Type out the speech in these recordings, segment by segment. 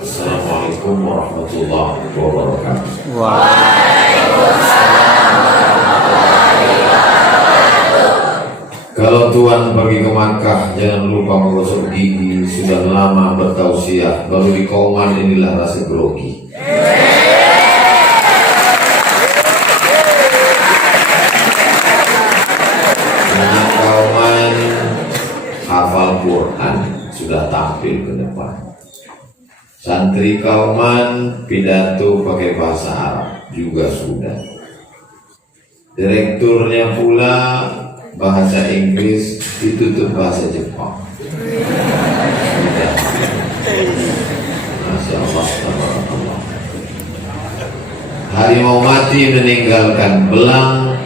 Assalamualaikum warahmatullahi wabarakatuh. Kalau Tuhan pergi ke Makkah, jangan lupa menggosok gigi. Sudah lama bertausiah, baru di Kauman inilah rasa grogi. Anak Kauman hafal Quran, sudah tampil ke depan. Santri Kauman pidato pakai bahasa Arab juga sudah. Direkturnya pula bahasa Inggris ditutup bahasa Jepang. Masya Allah, tabarakallah. Harimau mati meninggalkan belang,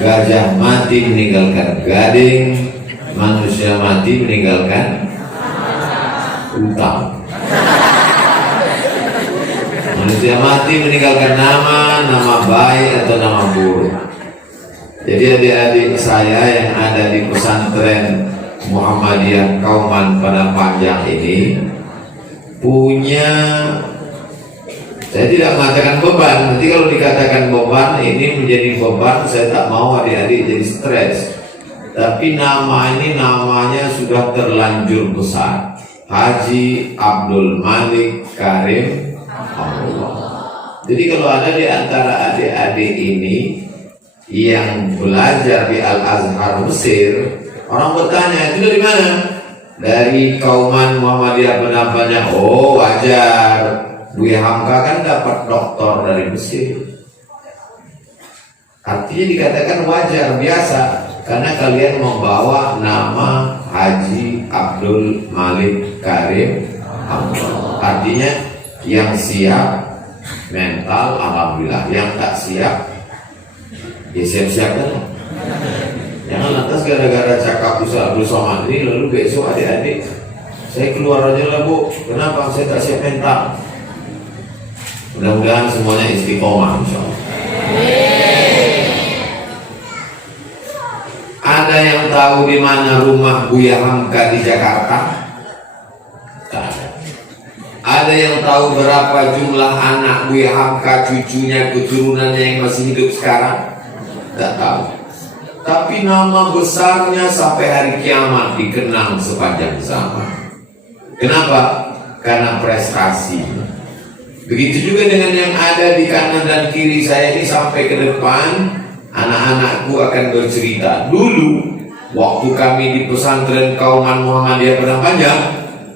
gajah mati meninggalkan gading, manusia mati meninggalkan utang. Manusia mati meninggalkan nama baik atau nama buruk. Jadi adik-adik saya yang ada di pesantren Muhammadiyah Kauman Padang Panjang ini punya, saya tidak mengatakan beban. Nanti kalau dikatakan beban, ini menjadi beban. Saya tak mau adik-adik jadi stres. Tapi nama ini namanya sudah terlanjur besar. Haji Abdul Malik Karim Allah. Jadi kalau ada di antara adik-adik ini yang belajar di Al-Azhar Mesir, orang bertanya, itu dari mana? Dari Kauman Muhammadiyah Penampanjang. Oh, wajar. Buya Hamka kan dapat doktor dari Mesir. Artinya dikatakan wajar, biasa, karena kalian membawa nama Haji Abdul Malik Karim Allah. Artinya yang siap mental, alhamdulillah. Yang tak siap, ya siap-siap kan. Jangan lantas gara-gara cakap Ustaz Abdul Somad ini lalu besok adik-adik saya keluar aja lah Bu, kenapa saya tak siap mental. Mudah-mudahan semuanya istiqomah insyaallah. Ada yang tahu di mana rumah Buya Hamka di Jakarta? Tak ada. Ada yang tahu berapa jumlah anak Buya Hamka, cucunya, keturunannya yang masih hidup sekarang? Tak tahu. Tapi nama besarnya sampai hari kiamat dikenang sepanjang zaman. Kenapa? Karena prestasi. Begitu juga dengan yang ada di kanan dan kiri saya ini, sampai ke depan anak-anakku akan bercerita. Dulu waktu kami di pesantren Kauman Muhammadiyah Padang Panjang,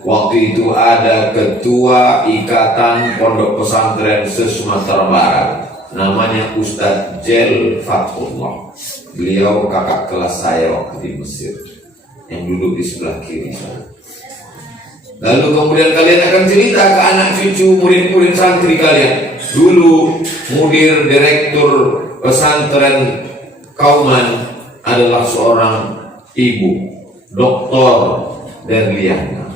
waktu itu ada ketua ikatan pondok pesantren se-Sumatera Barat, namanya Ustadz Jel Fatullah. Beliau kakak kelas saya waktu di Mesir, yang duduk di sebelah kiri sana. Lalu kemudian kalian akan cerita ke anak cucu murid-murid santri kalian. Dulu mudir direktur pesantren Kauman adalah seorang ibu, Dr. Derliana.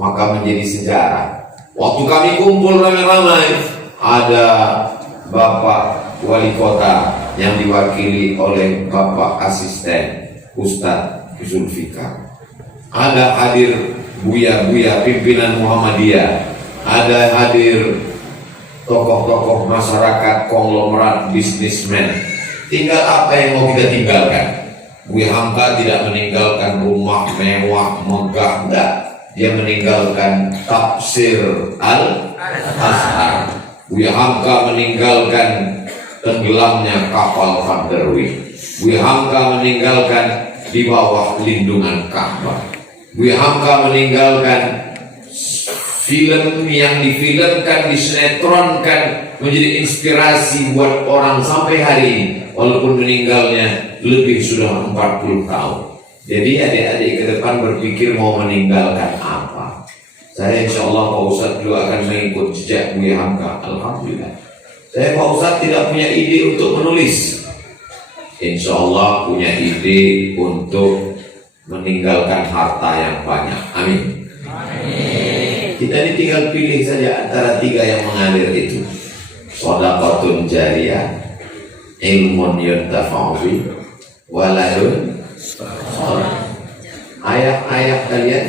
Maka menjadi sejarah. Waktu kami kumpul ramai-ramai, ada Bapak Wali Kota yang diwakili oleh Bapak Asisten Ustadz Zulfikar. Ada hadir buya-buya pimpinan Muhammadiyah. Ada hadir tokoh-tokoh masyarakat, konglomerat, bisnismen. Tinggal apa yang mau kita tinggalkan. Buya Hamka tidak meninggalkan rumah mewah, megah, enggak. Dia meninggalkan tafsir Al-Azhar. Buya Hamka meninggalkan tenggelamnya kapal Van der Wijk. Buya Hamka meninggalkan di bawah lindungan Ka'bah. Buya Hamka meninggalkan film yang difilmkan, disinetronkan, menjadi inspirasi buat orang sampai hari ini, walaupun meninggalnya lebih sudah 40 tahun. Jadi adik-adik ke depan berpikir mau meninggalkan apa. Saya insya Allah Pak Ustadz juga akan mengikut jejak Buya Hamka. Alhamdulillah. Saya Pak Ustadz tidak punya ide untuk menulis. Insya Allah punya ide untuk meninggalkan harta yang banyak. Amin. Kita ini tinggal pilih saja antara 3 yang mengalir itu. Shadaqatun jariyah, ilmun yuntafa'u bih, waladun salih. Ayah-ayah kalian,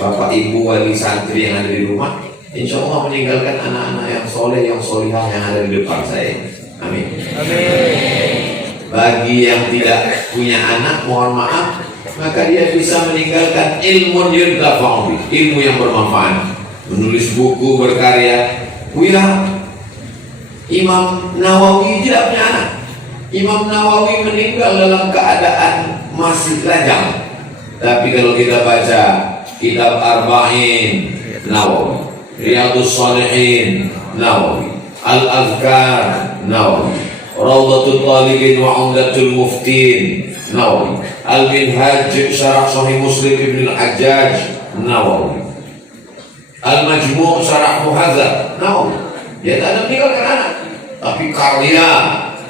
bapak ibu wali santri yang ada di rumah, insya Allah meninggalkan anak-anak yang soleh, yang solihah yang ada di depan saya. Amin. Bagi yang tidak punya anak, mohon maaf, maka dia bisa meninggalkan ilmu yuntafa'u bih, ilmu yang bermanfaat, menulis buku, berkarya. Buya Imam Nawawi tidak punya anak. Imam Nawawi meninggal dalam keadaan masih lajang. Tapi kalau kita baca kitab Arba'in Nawawi, Riyadhus Shalihin Nawawi, Al-Azkar Nawawi, Rawdatul Talibin wa Umdatul Muftin Nawawi, Al-Minhaj Syarah Sahih Muslim Ibn Al-Hajjaj Nawawi, Al-Majmu' Syarah Muhadzab Nawawi. Dia tak ada meninggalkan anak, tapi karya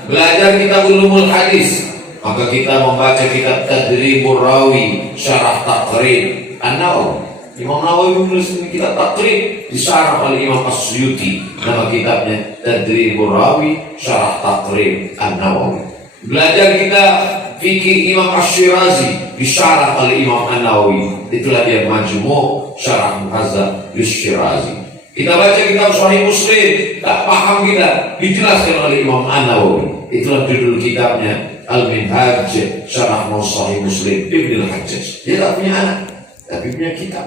belajar kitab ulumul hadis. Maka kita membaca kitab Tadribur Rawi Syarah Taqrib An-Nawawi. Imam Nawawi menulis kitab Taqrib disyarah oleh Imam As-Suyuti. Nama kitabnya Tadribur Rawi Syarah Taqrib An-Nawawi. Belajar kita fikih Imam Asy-Syirazi disyarah oleh Imam An-Nawawi. Itulah dia Majmu' Syarah Muhadzab Asy-Syirazi. Kita baca kitab Sahih Muslim, tak paham kita, dijelaskan oleh Imam An-Nawawi. Itulah judul kitabnya Al-Minhaj Syarah Sahih Muslim Ibn Al-Hajjaj. Dia tak punya anak, tapi punya kitab.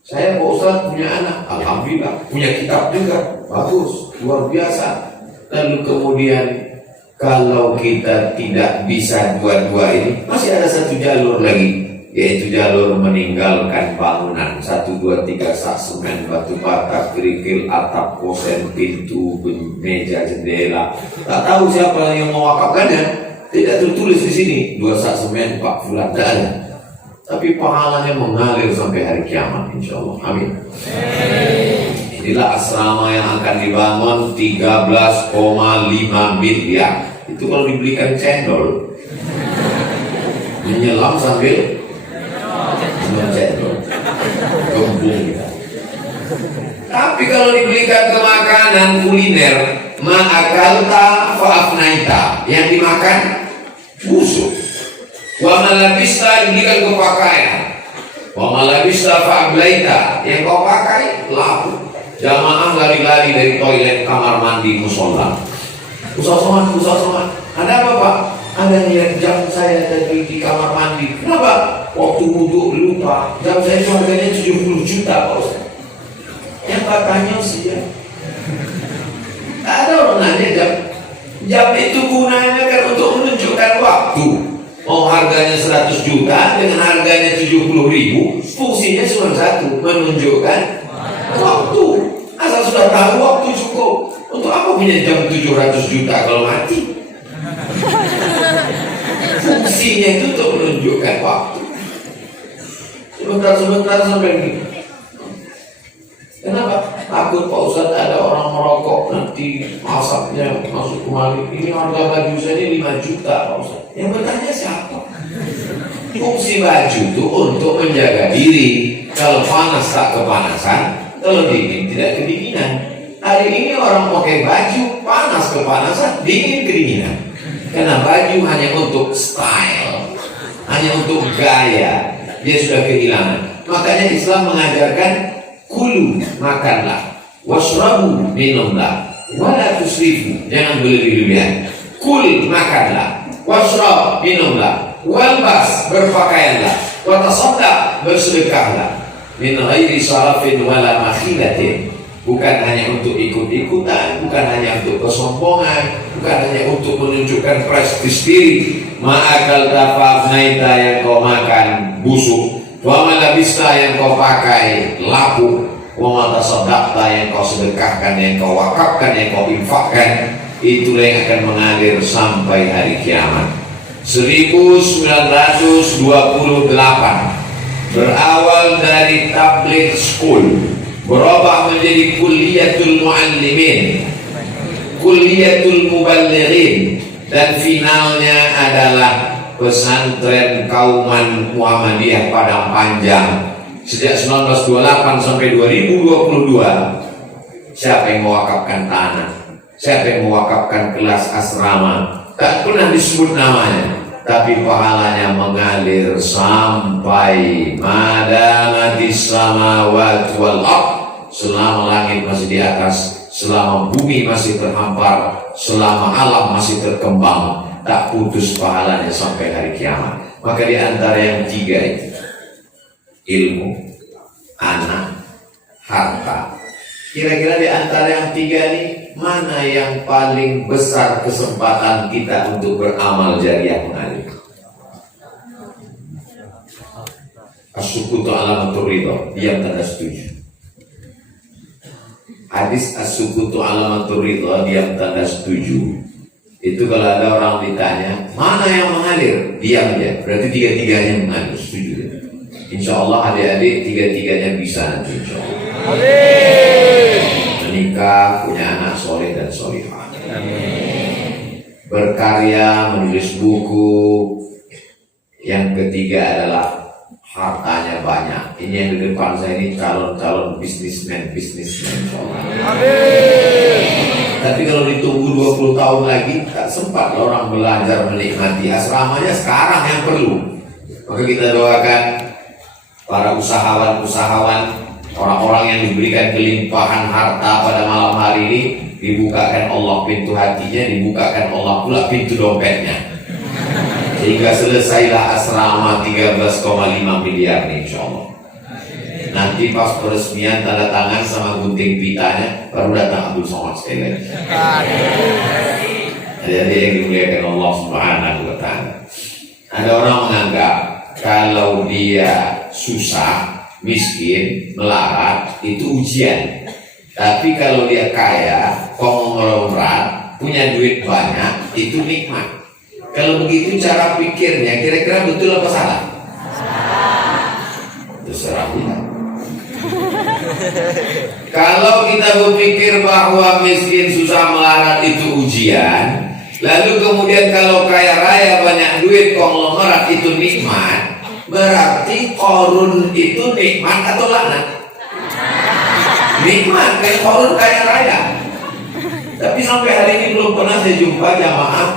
Saya Pak Ustadz punya anak, alhamdulillah, punya kitab juga, bagus, luar biasa. Lalu kemudian kalau kita tidak bisa dua-dua ini, masih ada satu jalur lagi, yaitu jalur meninggalkan bangunan 1, 2, 3 sak semen, batu bata, kerikil, atap, kosen, pintu, meja, jendela. Tak tahu siapa yang mewakafkannya, tidak tertulis di sini 2 sak semen, 4 bulan, tidak ada. Tapi pahalanya mengalir sampai hari kiamat, insya Allah. Amin. Inilah asrama yang akan dibangun 13,5 miliar. Itu kalau dibelikan cendol, menyelam sambil mencendol, gembung kita. Tapi kalau dibelikan ke makanan kuliner, ma'akalta fa'afnaita, yang dimakan busuk. Wa malabista, dibelikan ke pakaian. Wa malabista fa'ablaita, yang kau pakai lapu. Jamaah lari-lari dari toilet, kamar mandi, musola. Ustaz Somad, ada apa Pak? Ada yang jam saya tadi di kamar mandi. Kenapa? Waktu wudhu lupa. Jam saya itu harganya 70 juta Pak Ustaz. Yang katanya sih ya. Ada orang nanya jam. Jam itu gunanya kan untuk menunjukkan waktu. Oh, harganya 100 juta dengan harganya 70.000, fungsinya cuma satu, menunjukkan waktu. Asal sudah tahu waktu cukup. Untuk apa punya jam 700 juta kalau mati? Fungsinya itu untuk menunjukkan waktu. Sebentar sampai ini. Kenapa? Takut Pak Ustadz ada orang merokok nanti asapnya masuk kemari. Ini harga baju saya ini 5 juta Pak Ustadz. Yang bertanya siapa? Fungsi baju itu untuk menjaga diri. Kalau panas tak kepanasan, kalau dingin tidak kedinginan. Hari ini orang pakai baju panas kepanasan, dingin kedinginan. Karena baju hanya untuk style, hanya untuk gaya. Dia sudah kehilangan. Makanya Islam mengajarkan kulu, makanlah, washrabu, minumlah, wala tusrifu, jangan berlebih-lebihan. Kul, makanlah, washrab, minumlah, walbas, berpakaianlah, watasaddaq, bersedekahlah, min ghairi sarafin wala makhilatin. Bukan hanya untuk ikut-ikutan, bukan hanya untuk kesombongan, bukan hanya untuk menunjukkan prestis diri. Ma'akal tafafnaita, yang kau makan busuk, wa malabista, yang kau pakai lapu, wa matasaddaqta, yang kau sedekahkan, yang kau wakafkan, yang kau infakkan. Itulah yang akan mengalir sampai hari kiamat. 1928 berawal dari tabligh school, berubah menjadi Kulliyatul Muallimin. Kulliyatul Muballighin, dan finalnya adalah pesantren Kauman Muhammadiyah Padang Panjang. Sejak 1928 sampai 2022, siapa yang mewakafkan tanah, siapa yang mewakafkan kelas asrama, tak pernah disebut namanya, tapi pahalanya mengalir sampai madamatis samawati wal ardh, selama langit masih di atas, selama bumi masih terhampar, selama alam masih terkembang, tak putus pahalanya sampai hari kiamat. Maka di antara yang tiga itu, ilmu, anak, harta, kira-kira di antara yang tiga ini, mana yang paling besar kesempatan kita untuk beramal jariah mengalir? As-sukutu alamatur ridha, diam tanda setuju. Hadis as-sukutu alamatur ridha, diam tanda setuju. Itu kalau ada orang ditanya, mana yang mengalir? Diam aja, berarti tiga-tiganya mengalir, setuju ya? Insya Allah adik-adik tiga-tiganya bisa nanti, insya Allah. Menikah, punya anak soleh dan solihah, berkarya, menulis buku. Yang ketiga adalah hartanya banyak. Ini yang di depan saya ini calon-calon bisnismen. Tapi kalau ditunggu 20 tahun lagi, tak sempat orang belajar menikmati asramanya sekarang yang perlu. Maka kita doakan para usahawan, orang-orang yang diberikan kelimpahan harta pada malam hari ini, dibukakan Allah pintu hatinya, dibukakan Allah pula pintu dompetnya, sehingga selesailah asrama 13,5 miliar nih, insya Allah. Nanti pas peresmian tanda tangan sama gunting pitanya, baru datang Abdul Somad sekali lagi. Jadi yang dimuliakan Allah Subhanahu wa Ta'ala. Ada orang menganggap kalau dia susah, miskin, melarat, itu ujian. Tapi kalau dia kaya, konglomerat, punya duit banyak, itu nikmat. Kalau begitu cara pikirnya, kira-kira betul apa salah? Terserah kita. Kalau kita berpikir bahwa miskin, susah, melarat itu ujian, lalu kemudian kalau kaya raya, banyak duit, konglomerat itu nikmat, berarti Qarun itu nikmat atau laknat? Nikmat, kayak Qarun kaya raya. Tapi sampai hari ini belum pernah saya jumpa jamaah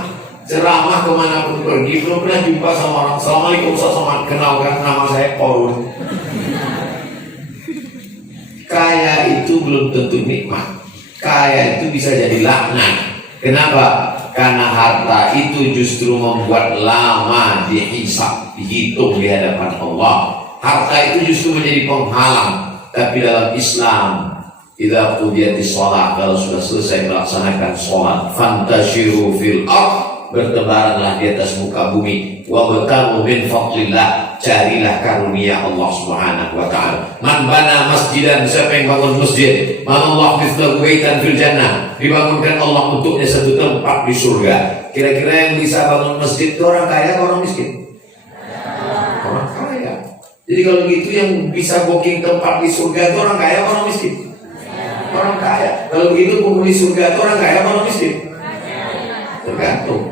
ceramah kemanapun pergi, belum pernah jumpa sama orang, Assalamualaikum Ustaz Somad, kenalkan nama saya Qarun. Kaya itu belum tentu nikmat. Kaya itu bisa jadi laknat. Kenapa? Karena harta itu justru membuat lama dihisab, dihitung di hadapan Allah. Harta itu justru menjadi penghalang. Tapi dalam Islam, idza qudiyatis shalah, kalau sudah selesai melaksanakan sholat, fantashiru fil ardh, bertebaranlah di atas muka bumi, wabtagu min fadlillah, carilah karunia Allah Subhanahu wa Ta'ala. Man bana masjidan, siapa yang bangun masjid, manallahu mithlahu baitan fil jannah, dibangunkan Allah untuknya satu tempat di surga. Kira-kira yang bisa bangun masjid itu orang kaya atau orang miskin? Orang kaya. Jadi kalau gitu yang bisa booking tempat di surga itu orang kaya atau orang miskin? Orang kaya. Kalau begitu penghuni surga itu orang kaya atau orang miskin? Tergantung.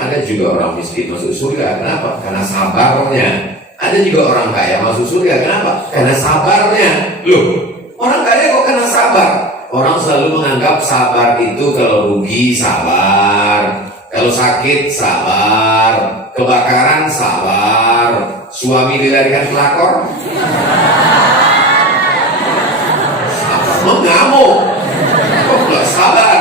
Ada juga orang miskin masuk surga, kenapa? Karena sabarnya. Ada juga orang kaya masuk surga, kenapa? Karena sabarnya. Loh, orang kaya kok kena sabar? Orang selalu menganggap sabar itu kalau rugi sabar, kalau sakit sabar, kebakaran sabar, suami dilarikan pelakor sabar, mengamuk, kok nggak sabar?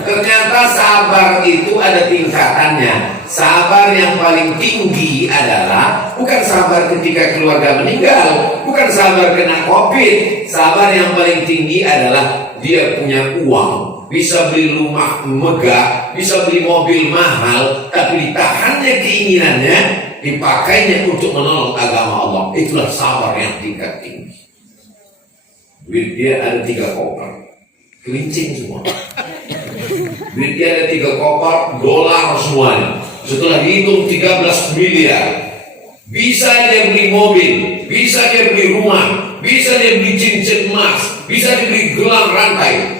Ternyata sabar itu ada tingkatannya. Sabar yang paling tinggi adalah bukan sabar ketika keluarga meninggal, bukan sabar kena COVID. Sabar yang paling tinggi adalah dia punya uang, bisa beli rumah megah, bisa beli mobil mahal, tapi ditahannya keinginannya, dipakainya untuk menolong agama Allah. Itulah sabar yang tingkat tinggi. Duit dia ada 3 koper, kelincing semua. Duit dia ada 3 koper, dolar semuanya. Setelah dihitung 13 miliar, bisa dia beli mobil, bisa dia beli rumah, bisa dia beli cincin emas, bisa dibeli gelang rantai.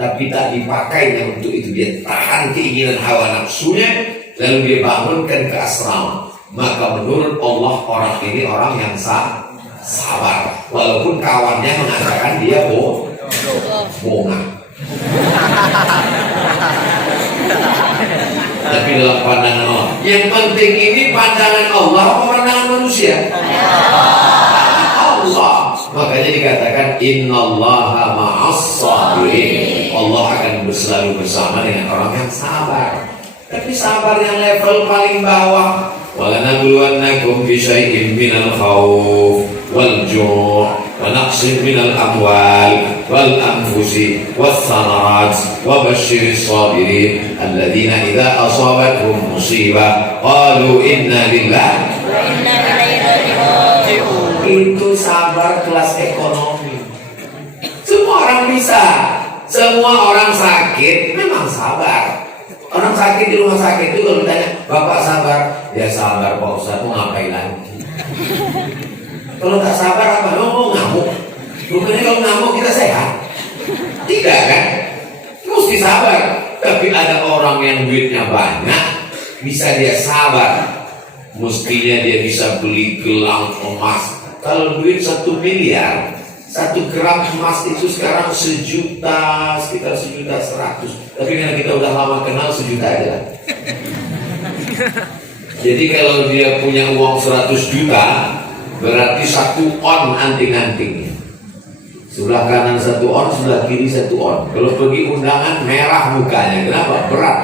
tapi tak dipakainya untuk itu. Dia tahan keinginan hawa nafsunya, lalu dia bangunkan ke asrama. Maka menurut Allah orang ini orang yang sabar, walaupun kawannya mengatakan dia bohong. Tapi dalam pandangan Allah, yang penting ini pandangan Allah atau pandangan manusia? Allah. Makanya dikatakan innallaha ma'as-sabirin. Allah akan selalu bersama dengan orang yang sabar. Tapi sabar yang level paling bawah. Walanabluwannakum bi syai'in minal khawf wal ju' wa naqsin minal amwal wal anfusi was thamarat wa basyiris sabirin alladzina idza asabatuhum musibah qalu inna lillahi wa inna ilaihi raji'un. Itu sabar kelas ekonomi. Semua orang bisa. Semua orang sakit memang sabar. Orang sakit di rumah sakit itu kalau ditanya, Bapak sabar? Ya sabar Pak Ustaz, mau ngapain lagi? Kalau tak sabar apa? Mau ngamuk? Bukannya kalau ngamuk kita sehat? Tidak kan? Mesti sabar. Tapi ada orang yang duitnya banyak, bisa dia sabar. Mestinya dia bisa beli gelang emas. Kalau duit 1 miliar, 1 gram emas itu sekarang sekitar 1.100.000. Tapi karena kita udah lama kenal 1 juta aja. Jadi kalau dia punya uang 100 juta, berarti 1 on anting-antingnya. Sebelah kanan 1 on, sebelah kiri 1 on. Kalau pergi undangan merah mukanya, kenapa? Berat.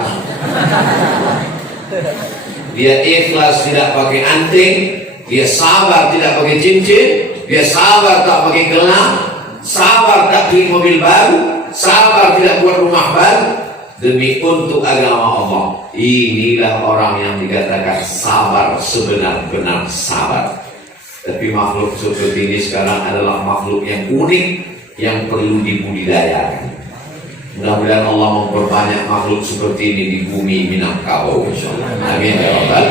Dia ikhlas tidak pakai anting, dia sabar tidak pakai cincin, dia sabar tak pakai gelang, sabar tak beli mobil baru, sabar tidak buat rumah baru demi untuk agama Allah. Inilah orang yang dikatakan sabar, sebenar-benar sabar. Tapi makhluk seperti ini sekarang adalah makhluk yang unik, yang perlu dibudidayakan. Mudah-mudahan Allah memperbanyak makhluk seperti ini di bumi Minangkabau, insyaallah. Amin ya rabbal.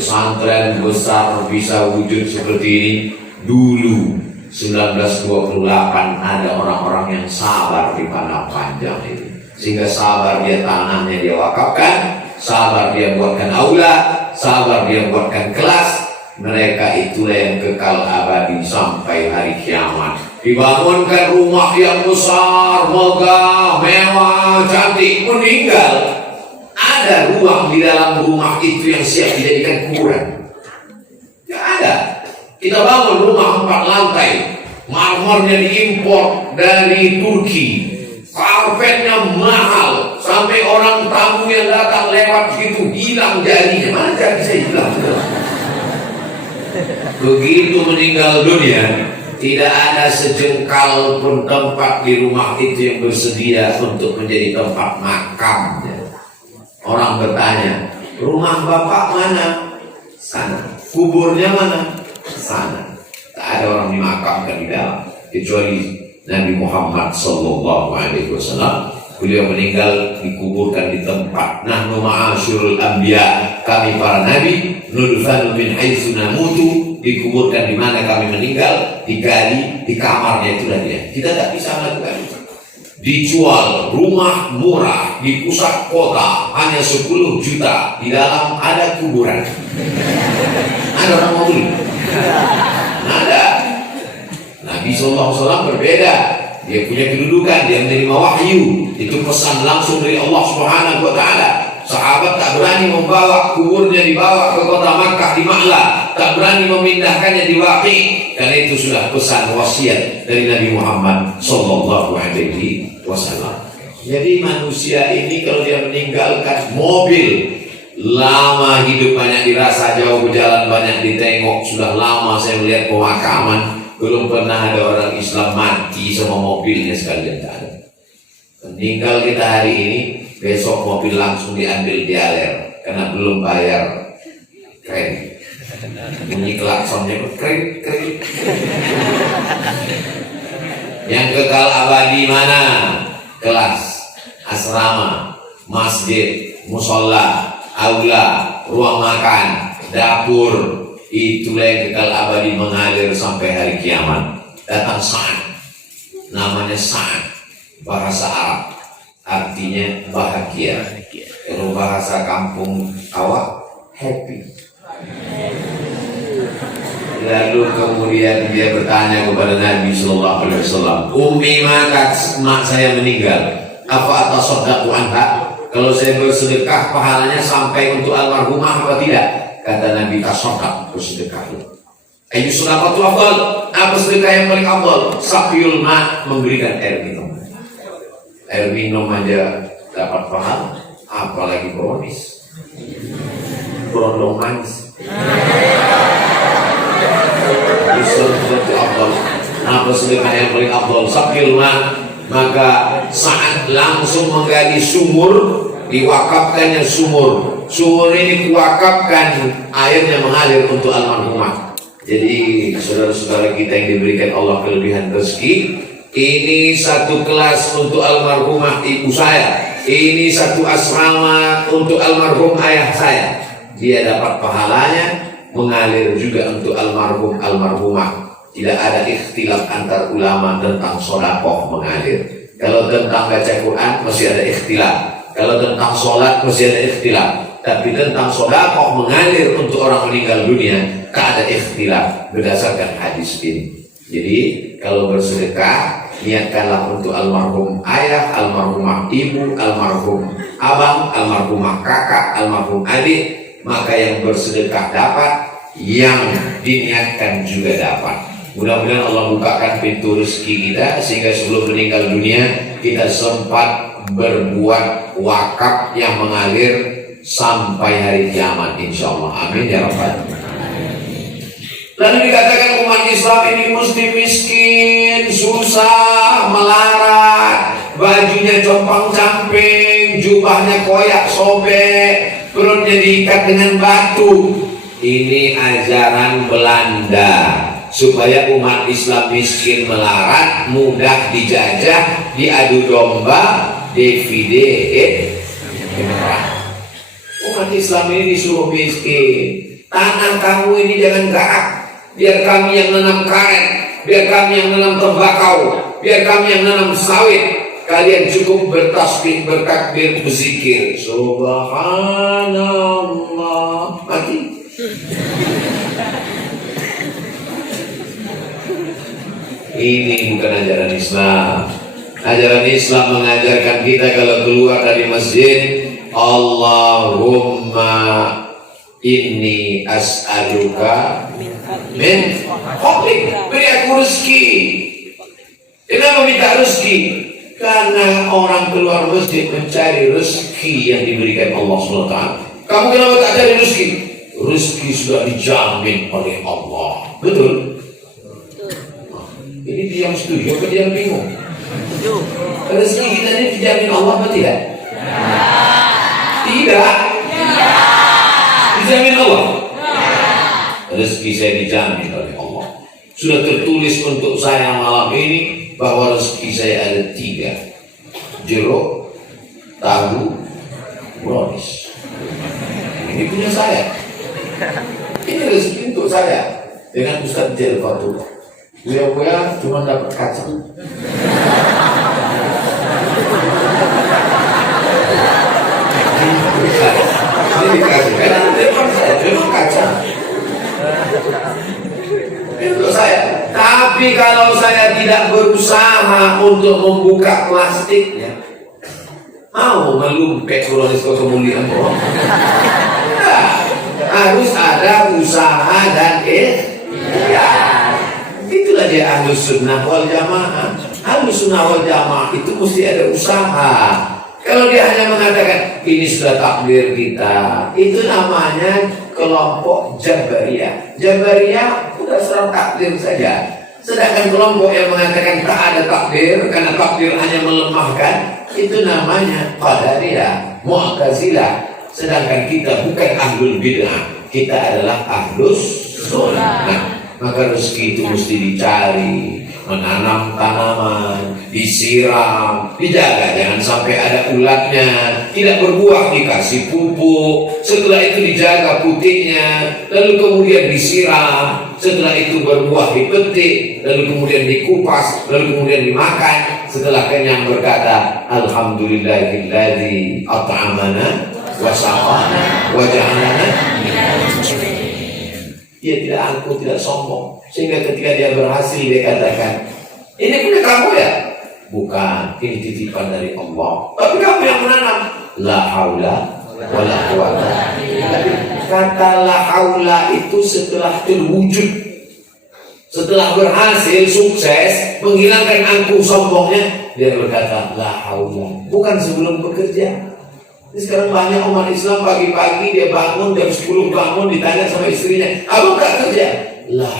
Pesantren besar bisa wujud seperti ini. Dulu 1928 ada orang-orang yang sabar di Padang Panjang ini, sehingga sabar dia tanahnya dia wakafkan, sabar dia buatkan aula, sabar dia buatkan kelas. Mereka itulah yang kekal abadi sampai hari kiamat. Dibangunkan rumah yang besar, megah, mewah, cantik, meninggal. Ada ruang di dalam rumah itu yang siap dijadikan kuburan. Tidak ada. Kita bangun rumah 4 lantai, marmornya diimpor dari Turki, karpetnya mahal, sampai orang tamu yang datang lewat situ hilang jarinya. Mana jari saya hilang? Begitu meninggal dunia, tidak ada sejengkal pun tempat di rumah itu yang bersedia untuk menjadi tempat makamnya. Orang bertanya, rumah bapak mana? Sana. Kuburnya mana? Sana. Tak ada orang dimakamkan di dalam, kecuali Nabi Muhammad SAW. Beliau meninggal dikuburkan di tempat. Nahnu ma'asyurul anbiya, kami para nabi, nudfanu min haitsu namutu, dikuburkan di mana kami meninggal, digali di kamarnya, itulah dia. Kita tak bisa melakukan itu. Dijual rumah murah di pusat kota hanya 10 juta, di dalam ada kuburan. Ada orang mau beli? Ada. Nabi SAW berbeda. Dia punya kedudukan, dia menerima wahyu. Itu pesan langsung dari Allah Subhanahu wa Ta'ala. Sahabat tak berani membawa kuburnya, dibawa ke kota Makkah di Ma'la, tak berani memindahkannya di Waqi, karena itu sudah pesan wasiat dari Nabi Muhammad sallallahu alaihi wasallam. Jadi manusia ini kalau dia meninggalkan mobil, lama hidup banyak dirasa, jauh berjalan banyak ditengok. Sudah lama saya melihat pemakaman, belum pernah ada orang Islam mati sama mobilnya sekalian, tak ada. Meninggal kita hari ini, besok mobil langsung diambil dialer karena belum bayar kredit. Bunyi klaksonnya kredit. Yang kekal abadi mana? Kelas, asrama, masjid, musola, aula, ruang makan, dapur. Itulah yang kekal abadi mengalir sampai hari kiamat. Datang saat, namanya saat. bahasa Arab, artinya bahagia. Kalau bahasa kampung awak, happy. Lalu kemudian dia bertanya kepada Nabi Sallallahu Alaihi Wasallam, Ummi mata, mak saya meninggal, apa atas sodaku anha? Kalau saya bersedekah pahalanya sampai untuk almarhumah apa tidak? Kata Nabi, tasodak, bersedekah. Ayu sedekahul afdal, apa sedekah yang paling afdal? Saqiul ma, memberikan air minum. Air minum aja dapat pahala, apalagi brownies, berondong manis. Itu afdal. Apa sedekah yang paling afdal? Saqiul ma, maka saat langsung menggali sumur, diwakafkannya sumur. Sumur ini diwakafkan, airnya mengalir untuk almarhumah. Jadi saudara-saudara kita yang diberikan Allah kelebihan rezeki, ini satu kelas untuk almarhumah ibu saya, ini satu asrama untuk almarhum ayah saya. Dia dapat pahalanya, mengalir juga untuk almarhum almarhumah. Tidak ada ikhtilaf antar ulama tentang sedekah mengalir. Kalau tentang baca Quran masih ada ikhtilaf. Kalau tentang sholat masih ada ikhtilaf. Tapi tentang sedekah mengalir untuk orang meninggal dunia, tak ada ikhtilaf berdasarkan hadis ini. Jadi kalau bersedekah, niatkanlah untuk almarhum ayah, almarhumah ibu, almarhum abang, almarhumah kakak, almarhum adik. Maka yang bersedekah dapat, yang diniatkan juga dapat. Mudah-mudahan Allah bukakan pintu rezeki kita sehingga sebelum meninggal dunia kita sempat berbuat wakaf yang mengalir sampai hari kiamat, insyaallah. Amin ya rabbal alamin. Lalu dikatakan umat Islam ini mesti miskin, susah, melarat, bajunya compang-camping, jubahnya koyak sobek, perutnya diikat dengan batu. Ini ajaran Belanda supaya umat Islam miskin, melarat, mudah dijajah, diadu domba, DVD, umat Islam ini disuruh miskin. Tanah kamu ini jangan garap, biar kami yang nanam karet, biar kami yang nanam tembakau, biar kami yang nanam sawit. Kalian cukup bertasbih, bertakbir, berzikir. Subhanallah. Mati. Ini bukan ajaran Islam. Ajaran Islam mengajarkan kita kalau keluar dari masjid, Allahumma inni as'aluka min fadlik, beri aku rezeki. Kenapa minta rezeki? Karena orang keluar masjid mencari rezeki yang diberikan Allah SWT. Kamu kenapa tak cari rezeki? Rezeki sudah dijamin oleh Allah. Betul? Ini dia yang setuju atau dia yang bingung? Rezeki kita ini dijamin Allah atau tidak? Tidak. Dijamin Allah. Rezeki saya dijamin oleh Allah. Sudah tertulis untuk saya malam ini bahwa rezeki saya ada 3: jeruk, tahu, brownies. Ini punya saya. Ini rezeki untuk saya. Dengan Ustaz Jel Fatullah, buya cuma dapat kacang. Ini dikasih kan? Memang kacang. Itu saya. Tapi kalau saya tidak berusaha untuk membuka plastiknya, mau melumpek kronis kemuliaan Allah. Nah, harus ada usaha dan ikhtiar. Itulah dia Ahlus Sunnah wal Jamaah. Ahlus Sunnah wal Jamaah itu mesti ada usaha. Kalau dia hanya mengatakan ini sudah takdir kita, itu namanya kelompok Jabariyah. Jabariyah sudah serang takdir saja. Sedangkan kelompok yang mengatakan tak ada takdir karena takdir hanya melemahkan, itu namanya Qadariyah, Mu'tazilah. Sedangkan kita bukan ahlul bid'ah, kita adalah ahlus sunnah. Maka rezeki itu mesti dicari, menanam tanaman, disiram, dijaga jangan sampai ada ulatnya, tidak berbuah dikasih pupuk, setelah itu dijaga putihnya, lalu kemudian disiram, setelah itu berbuah dipetik, lalu kemudian dikupas, lalu kemudian dimakan, setelah kenyang berkata alhamdulillahilladzi at'amana wa saqana wa ja'alana. Dia tidak angkuh, tidak sombong, sehingga ketika dia berhasil dia katakan, ini punya kamu ya? Bukan, ini titipan dari Allah. Tapi kamu yang menanam. La haula wa la quwwata. Kata la haula itu setelah terwujud, setelah berhasil sukses menghilangkan angkuh sombongnya, dia berkata la haula. Bukan sebelum bekerja. Sekarang banyak umat Islam pagi-pagi dia bangun jam 10 bangun, ditanya sama istrinya, "Abang nggak kerja?" Lah.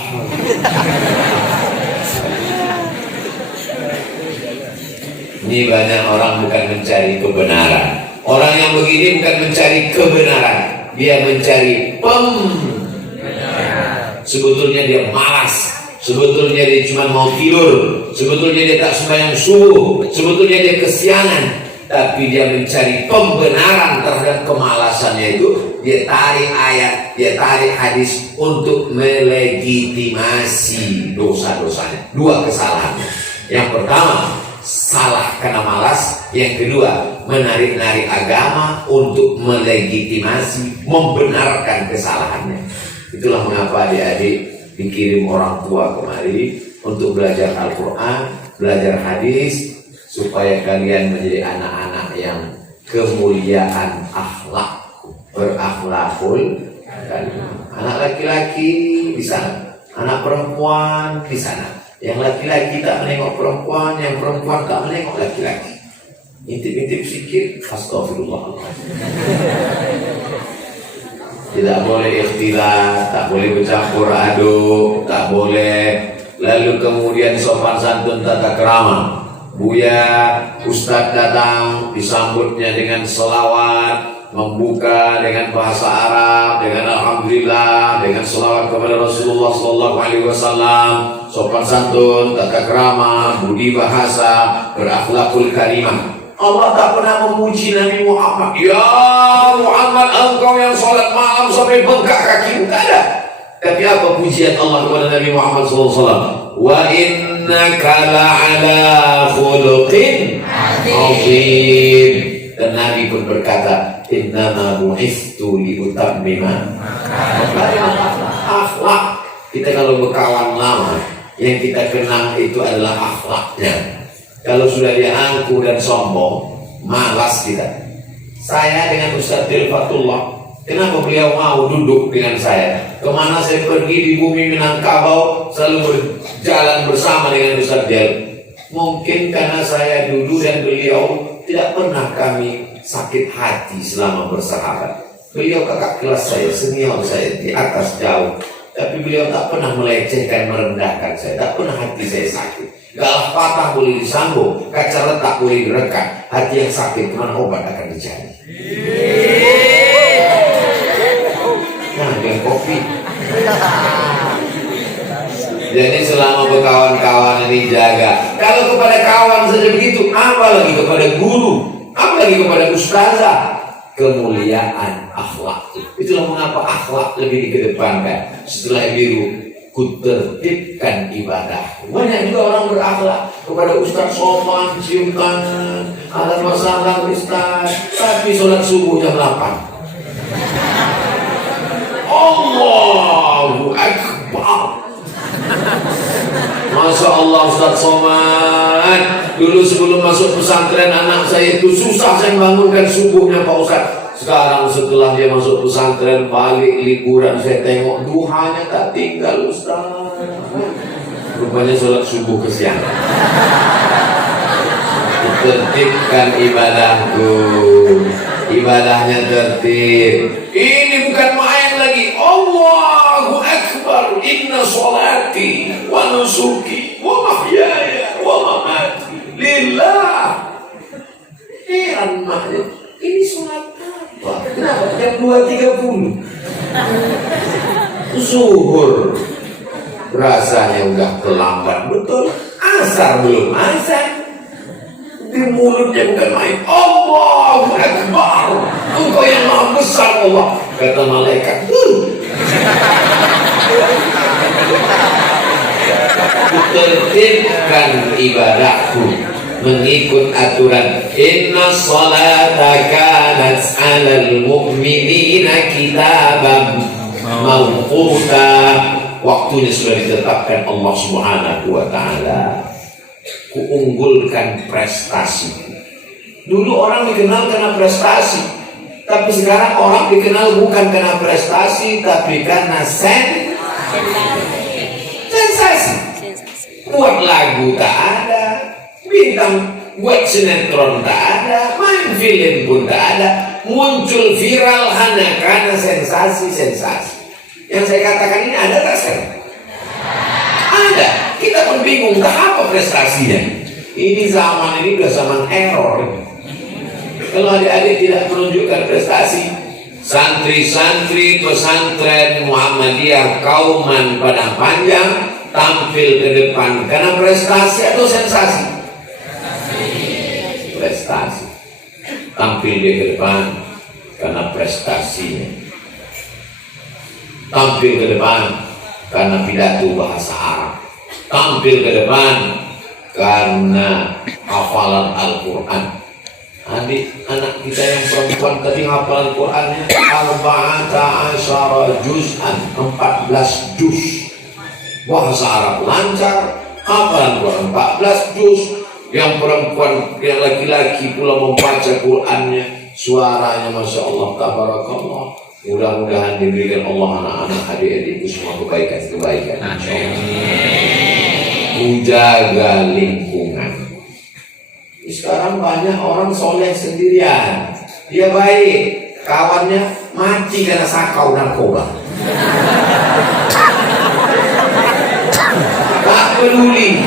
Ini banyak orang bukan mencari kebenaran. Orang yang begini bukan mencari kebenaran, dia mencari pembenaran. Sebetulnya dia malas, sebetulnya dia cuma mau tidur, sebetulnya dia tak sembahyang subuh, sebetulnya dia kesiangan. Tapi dia mencari pembenaran terhadap kemalasannya itu. Dia tarik ayat, dia tarik hadis untuk melegitimasi dosa-dosanya. Dua kesalahannya. Yang pertama, salah karena malas. Yang kedua, menarik-narik agama untuk melegitimasi, membenarkan kesalahannya. Itulah mengapa adik-adik dikirim orang tua kemari untuk belajar Al-Quran, belajar hadis, supaya kalian menjadi anak-anak yang kemuliaan akhlak, berakhlakul karimah. Anak laki-laki di sana, anak perempuan di sana. Yang laki-laki tak menengok perempuan, yang perempuan tak menengok laki-laki. Intip-intip sikit, astagfirullah. Tidak boleh ikhtilat, tak boleh bercampur aduk, tak boleh. Lalu kemudian sopan santun tata kerama. Buya, Ustadz datang, disambutnya dengan selawat, membuka dengan bahasa Arab, dengan alhamdulillah, dengan selawat kepada Rasulullah SAW, sopan santun, tata krama, budi bahasa, berakhlakul karimah. Allah tak pernah memuji Nabi Muhammad. Ya Muhammad, engkau yang sholat malam sampai bengkak kakimu, tak ada. Tapi apa pujian Allah kepada Nabi Muhammad SAW? Wa innaka la'ala khuluqin azim. Dan Nabi pun berkata, innama bu'istu liutammima akhlak. Kita kalau berkawan lama, yang kita kenang itu adalah akhlaknya. Kalau sudah dia angkuh dan sombong, malas kita. Saya dengan Ustaz Fatullah, kenapa beliau mau duduk dengan saya? Kemana saya pergi di bumi Minangkabau, selalu berjalan bersama dengan Ustaz Del. Mungkin karena saya dulu dan beliau tidak pernah kami sakit hati selama bersahabat. Beliau kakak kelas saya, senior saya, di atas jauh. Tapi beliau tak pernah melecehkan, merendahkan saya. Tak pernah hati saya sakit. Galah patah boleh disambung, kaca retak boleh direkat. Hati yang sakit kemana obat akan dicari. Nah, yang kopi. Jadi selama berkawan-kawan ini jaga. Kalau kepada kawan saja begitu, apalagi kepada guru, apalagi kepada ustazah. Kemuliaan akhlak. Itulah mengapa akhlak lebih dikedepankan. Setelah biru, kutertibkan ibadah. Banyak juga orang berakhlak kepada ustaz sopan, cium tangan, ada masalah ustaz, tapi sholat subuh jam 8. Allahu Akbar. Masya Allah, Ustaz Somad. Dulu sebelum masuk pesantren anak saya itu susah saya bangunkan subuhnya Pak Ustaz. Sekarang setelah dia masuk pesantren, balik liburan, saya tengok duhanya tak tinggal Ustaz. Rupanya sholat subuh kesiangan. Tertibkan ibadahku, ibadahnya tertib. Ini bukan main lagi. Allahu Akbar. Inna sholati wa nusuki wa mahyaya wa mamati lillah. Heran maknya. Ini sholat apa? Kenapa? Jam 2.30 zuhur. Rasanya udah terlambat betul. asar belum azan, di mulutnya bukan main. Allahu Akbar, Engkau yang maha besar Allah. Kata malaikat, tertibkan ibadahku mengikut aturan. Inna salata kanat 'alal mu'minina kitaban mawquta. Waktunya sudah ditetapkan Allah Subhanahu wa taala. Kuunggulkan prestasi. Dulu orang dikenal karena prestasi, tapi sekarang orang dikenal bukan karena prestasi, tapi karena sensasi. Buat lagu tak ada, bintang buat sinetron tak ada, main film pun tak ada, muncul viral hanya karena sensasi. Yang saya katakan ini ada tak sih? Ada. Kita pun bingung, tak apa prestasinya. Ini zaman ini udah zaman error. Kalau adik-adik tidak menunjukkan prestasi, santri-santri pesantren Muhammadiyah Kauman Padang Panjang tampil ke depan karena prestasi atau sensasi? Prestasi. Tampil dia ke depan karena prestasinya. Tampil ke depan karena pidato bahasa Arab. Tampil ke depan karena hafalan Al-Quran. Anak kita yang perempuan tadi hafalan Qurannya 14 juz'an, 14 juz. Bahasa Arab lancar, hafalan Quran 14 juz. Yang perempuan, yang laki-laki pula membaca Qurannya, suaranya Masya Allah, tabarakallah. Mudah-mudahan diberikan Allah anak-anak adik-adikku semua kebaikan-kebaikan. Menjaga lingkungan. Sekarang banyak orang soleh sendirian, dia baik, kawannya mati karena sakau narkoba. Tak peduli,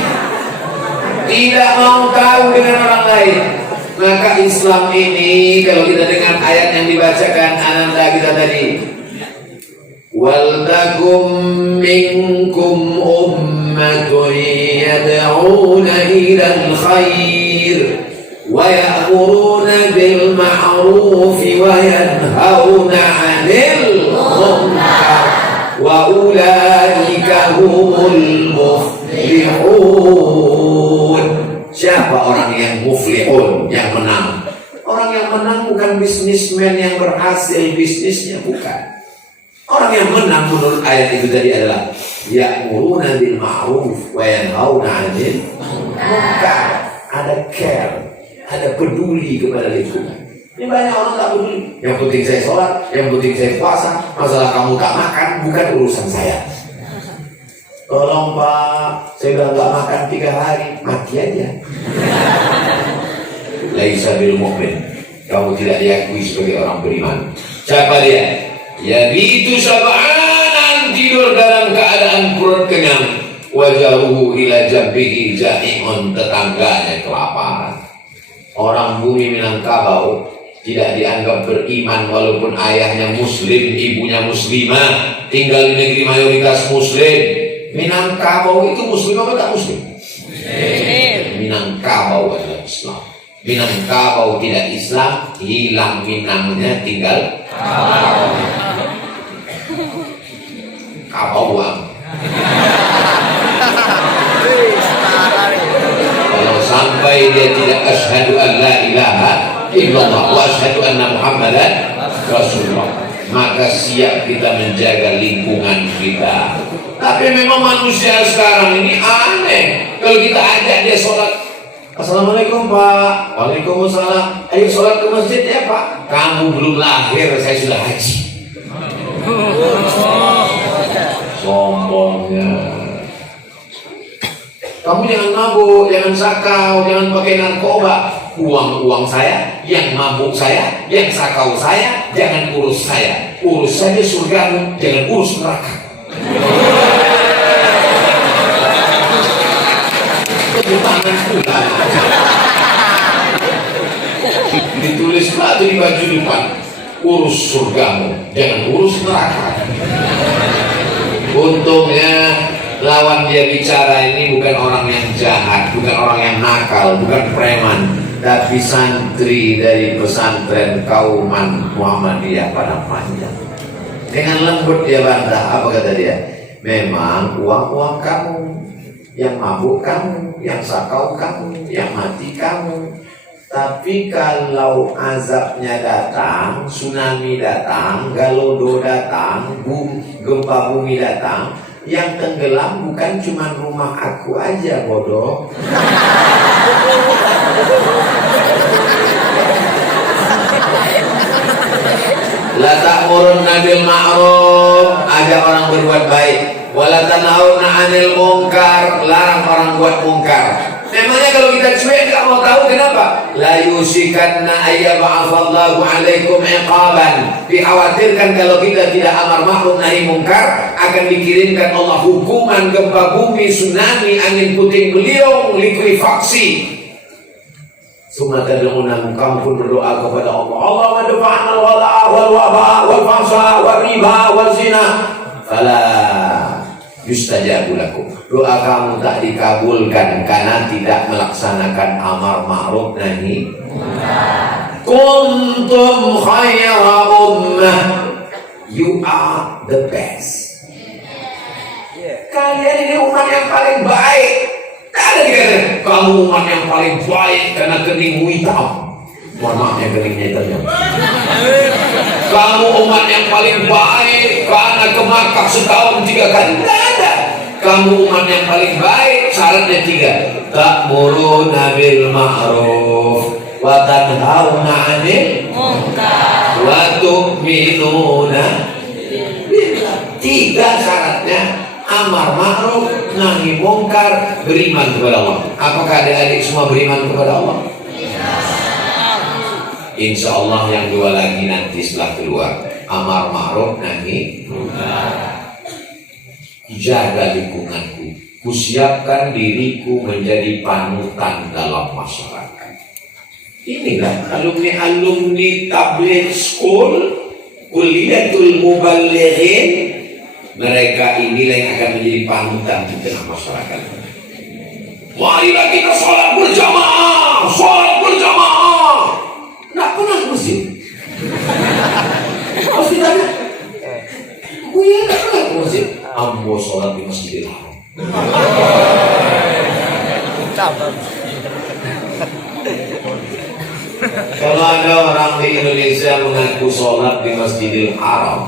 tidak mau tahu dengan orang lain. Maka Islam ini kalau kita dengar ayat yang dibacakan ananda kita tadi, wal takum minkum ummatun yad'una ilal khair wa ya'muruna bil ma'ruf wa yanhauna 'anil munkar wa ulaika humul muflihun. Siapa orang yang muflihun, yang menang? Orang yang menang bukan bisnismen yang berhasil bisnisnya, bukan. Orang yang menang menurut ayat itu tadi adalah ya'muruna bil ma'ruf wa yanhauna 'anil munkar. Ada care, ada peduli kepada lingkungan. Ini banyak orang tak peduli. Yang penting saya sholat, yang penting saya puasa. Masalah kamu tak makan bukan urusan saya. Tolong Pak, saya udah gak makan 3 hari, mati aja. Laisa bil mu'min, kamu tidak diakui sebagai orang beriman. Siapa dia? Ya itu sab'anan, tidur dalam keadaan perut kenyang. Wajahuhu ila jambihi ja'i'un, tetangganya kelaparan. Orang bumi Minangkabau tidak dianggap beriman walaupun ayahnya muslim, ibunya muslimah, tinggal di negeri mayoritas muslim. Minangkabau itu muslim apa tak muslim? Minangkabau adalah Islam. Minangkabau tidak Islam, hilang Minangnya, tinggal Kabauan. Kalau sampai dia tidak asyhadu an la ilaha illallah wa asyhadu anna Muhammadan Rasulullah, maka siap kita menjaga lingkungan kita. Tapi memang manusia sekarang ini aneh. Kalau kita ajak dia sholat, assalamualaikum Pak, waalaikumsalam, ayo sholat ke masjid ya Pak. Kamu belum lahir, saya sudah haji. Sombongnya. Kamu jangan mabuk, jangan sakau, jangan pakai narkoba. Uang saya, yang mabuk saya, yang sakau saya, jangan urus saya. Urus saja surgamu, jangan urus neraka. Ditulis batu di baju depan, urus surgamu, jangan urus neraka. Untungnya lawan dia bicara ini bukan orang yang jahat, bukan orang yang nakal, bukan preman, tapi santri dari pesantren Kauman Muhammadiyah Padang Panjang. Dengan lembut dia bantah. Apa kata dia? Memang uang kamu, yang mabuk kamu, yang sakau kamu, yang mati kamu. Tapi kalau azabnya datang, tsunami datang, galodo datang, gempa bumi datang, yang tenggelam bukan cuma rumah aku aja, bodoh. La ta'murunna bil ma'ruf, ada orang berbuat baik. Wala tanhauna 'anil munkar, larang orang buat mungkar. Memangnya kalau kita cuek nggak mau tahu kenapa? La yusikanna ayyab'atsallahu 'alaikum 'iqaban. Dikhawatirkan kalau kita tidak amar ma'ruf nahi mungkar, akan dikirimkan Allah hukuman gempa bumi, tsunami, angin puting beliung, likuifaksi. Semua tad'una, kamu pun berdoa kepada Allah. Allahumma dafa'na al-wala wal waba wal fahsya wal riba wal zina. Fala yustajabu lakum. Doa kamu tak dikabulkan karena tidak melaksanakan amar ma'ruf nahi munkar. Kuntum khayra ummah. You are the best. Kalian ini umat yang paling baik. Tak ada dikatakan kamu umat yang paling baik karena keningmu hitam. Mohon maaf yang keningnya hitam. Kamu umat yang paling baik karena ke Makkah setahun 3 kali. Tidak ada. Kamu umat yang paling baik syaratnya 3. Ta'muruna bil ma'ruf wa tanhauna 'anil munkar wa tu'minuna billah. 3 syaratnya: amar ma'ruf, nahi mungkar, beriman kepada Allah. Apakah adik-adik semua beriman kepada Allah? Insya Allah yang 2 lagi nanti setelah keluar. Amar ma'ruf, nahi mungkar. Jaga lingkunganku, kusiapkan diriku menjadi panutan dalam masyarakat. Inilah alumni tabligh school, kuliatul muballighin. Mereka inilah yang akan menjadi panutan di tengah masyarakat. Marilah kita sholat berjamaah, sholat berjamaah. Nggak pernah ke masjid. Masjid ada. Gue nggak pernah ke masjid. Ambo sholat di Masjidil Haram. Kalau ada orang di Indonesia mengaku sholat di Masjidil Haram,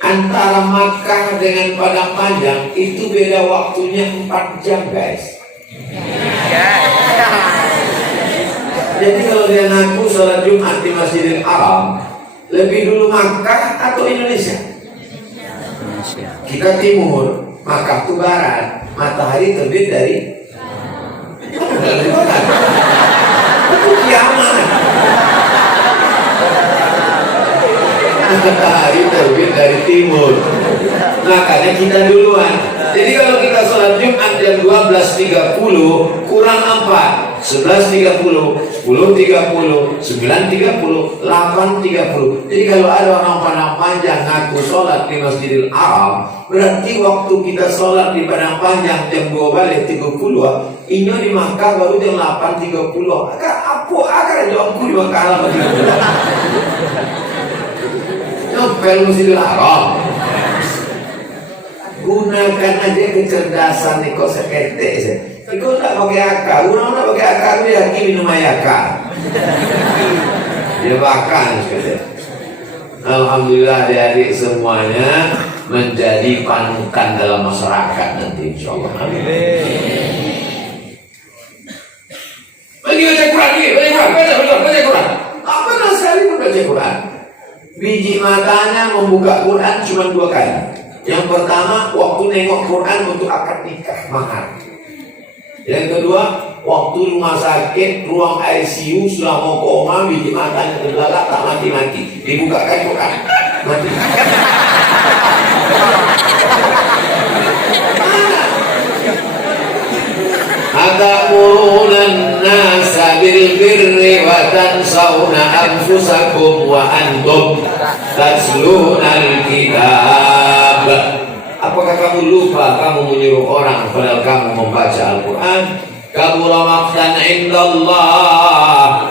antara Makkah dengan Padang Panjang itu beda waktunya 4 jam, guys. Jadi kalau dia ngaku sholat Jumat di Masjidil Haram, lebih dulu Makkah atau Indonesia? Kita timur, Makkah itu barat. Matahari terbit dari barat. Itu kiamat. Matahari terbit dari timur. Makanya kita duluan. Jadi kalau kita sholat Jumat jam 12.30 kurang 4, 11.30, 10.30, 9.30, 8.30. Jadi kalau ada orang Padang Panjang ngaku sholat di Masjidil Haram, berarti waktu kita sholat di Padang Panjang jam 12.30, ini di Makkah baru jam 8.30. Agar jomku di Makkah lama 30. Nopel Masjidil Haram. Gunakan aja kecerdasan Niko sekete. Niko tak pakai akal, guna pakai akal dia minum ayaka. Dia makan sekali. Alhamdulillah adik-adik semuanya menjadi panutan dalam masyarakat nanti insyaallah. Amin. Bagi baca Quran ni, baca Quran. Apa sekali pun baca Quran. Biji matanya membuka Quran cuma 2 kali. Yang pertama, waktu nengok Quran untuk akad nikah, mahar. Yang kedua, waktu rumah sakit, ruang ICU sudah mau koma, biji matanya terbelalak, tak mati-mati. Dibukakan Quran, mati. Atamuruna an-nasa bil birri wa tansawna anfusakum wa antum tatluna al-kitab. Apakah kamu lupa kamu menyuruh orang padahal kamu membaca Al-Quran? Kabura maqtan indallah,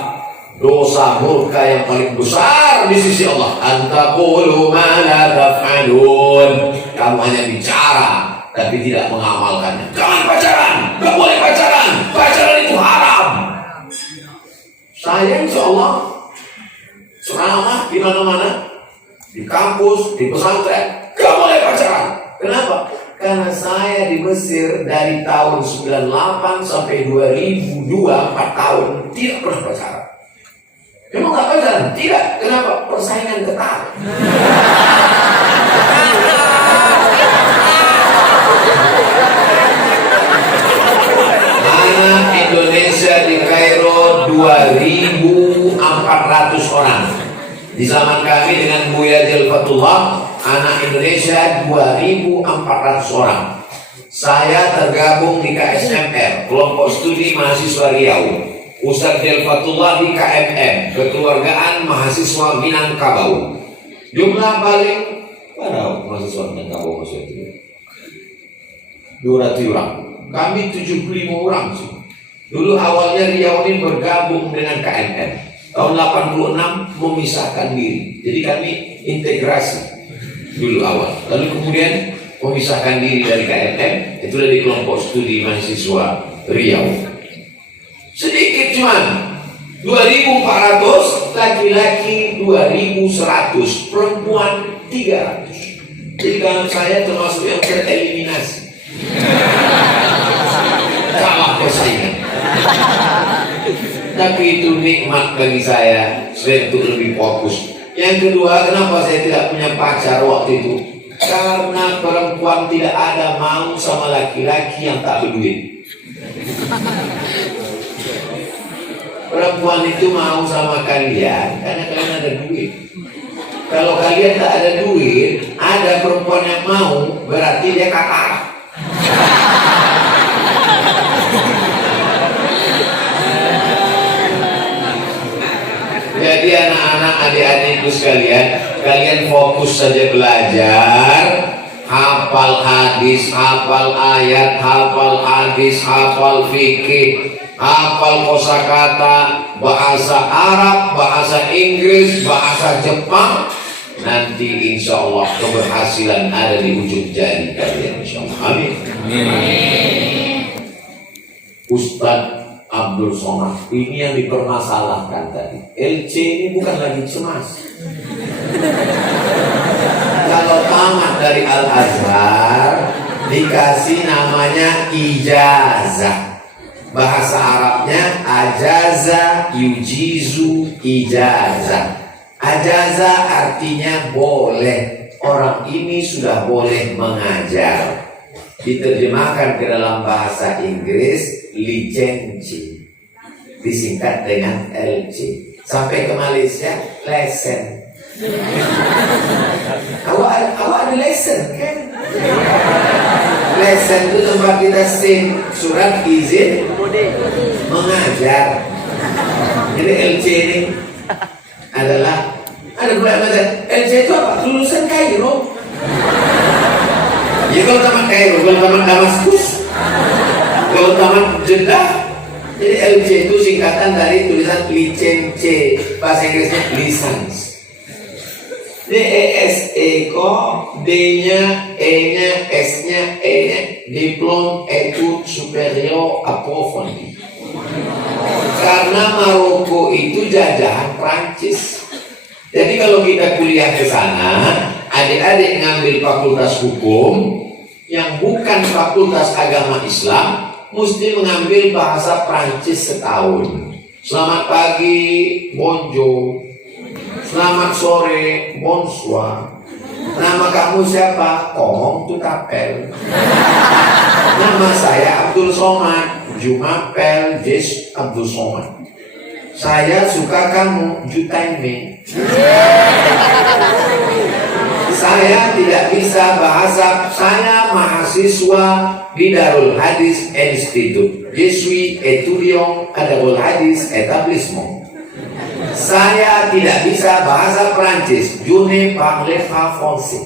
dosa murka yang paling besar di sisi Allah. Antaqulu ma la taf'alun, kamu hanya bicara tapi tidak mengamalkannya. Jangan pacaran, gak boleh pacaran, pacaran itu haram. Saya insya Allah ceramah di mana-mana, di kampus, di pesantren, gak boleh pacaran. Kenapa? Karena saya di Mesir dari tahun 98 sampai 2002, 4 tahun tidak pernah pacaran. Memang gak pacaran? Tidak. Kenapa? Persaingan ketat. Anak Indonesia di Kairo 2.400 orang. Di zaman kami dengan Buya Jelfatullah, anak Indonesia 2.400 orang. Saya tergabung di KSMR, kelompok studi mahasiswa Riau. Ustaz Jelfatullah di KMM, kekeluargaan mahasiswa Minangkabau. Jumlah paling berapa mahasiswa Minangkabau maksudnya? 200 orang. Kami 75 orang sih. Dulu awalnya Riau ini bergabung dengan KMM. Tahun 86 memisahkan diri. Jadi kami integrasi dulu awal. Lalu kemudian memisahkan diri dari KMM. Itulah di kelompok studi mahasiswa Riau. Sedikit cuman 2.400, laki-laki 2.100, perempuan 300. Jadi kalau saya termasuk yang tereliminasi. Kalah persaingan. Tapi itu nikmat bagi saya untuk lebih fokus. Yang kedua, kenapa saya tidak punya pacar waktu itu? Karena perempuan tidak ada mau sama laki-laki yang tak berduit. Perempuan itu mau sama kalian karena kalian ada duit. Kalau kalian tak ada duit, ada perempuan yang mau, berarti dia kakak. Jadi anak-anak, adik-adikku sekalian, kalian fokus saja belajar, hafal hadis, hafal ayat, hafal hadis, hafal fikih, hafal kosakata, bahasa Arab, bahasa Inggris, bahasa Jepang. Nanti insya Allah keberhasilan ada di ujung jari kalian, insya Allah. Amin. Ustadz Abdul Somad, ini yang dipermasalahkan tadi. LC ini bukan lagi cemas. Kalau tamat dari Al-Azhar dikasih namanya ijazah. Bahasa Arabnya ajaza, yujizu, ijazah. Ajaza artinya boleh. Orang ini sudah boleh mengajar. Diterjemahkan ke dalam bahasa Inggris licensi, disingkat dengan LC. Sampai ke Malaysia lesson. Awak ada lesson kan? Lesson itu tempat kita sing surat izin mengajar. Jadi LC ini adalah ada dua macam. LC itu apa? Lulusan Kairo. Ya kalau tamat Kairo, kalau tamat Damaskus, kalau tamat Jeddah. Jadi LC itu singkatan dari tulisan license, bahasa Inggrisnya license. DESE ko, D-nya, E-nya, S-nya, E-nya, Diplom Etudes Superior Approfondi. Karena Maroko itu jajahan Prancis. Jadi kalau kita kuliah ke sana, adik-adik ngambil fakultas hukum yang bukan fakultas agama Islam, mesti mengambil bahasa Prancis setahun. Selamat pagi, bonjour. Selamat sore, bonsoir. Nama kamu siapa? Komong Tutapel. Nama saya Abdul Somad. Jumapel Jes Abdul Somad. Saya suka kamu, Jutaime. Saya tidak bisa bahasa. Saya mahasiswa di Darul Hadis Institute. Je suis étudiant à Darul Hadis Établissement. Saya tidak bisa bahasa Prancis. Je ne parle pas français.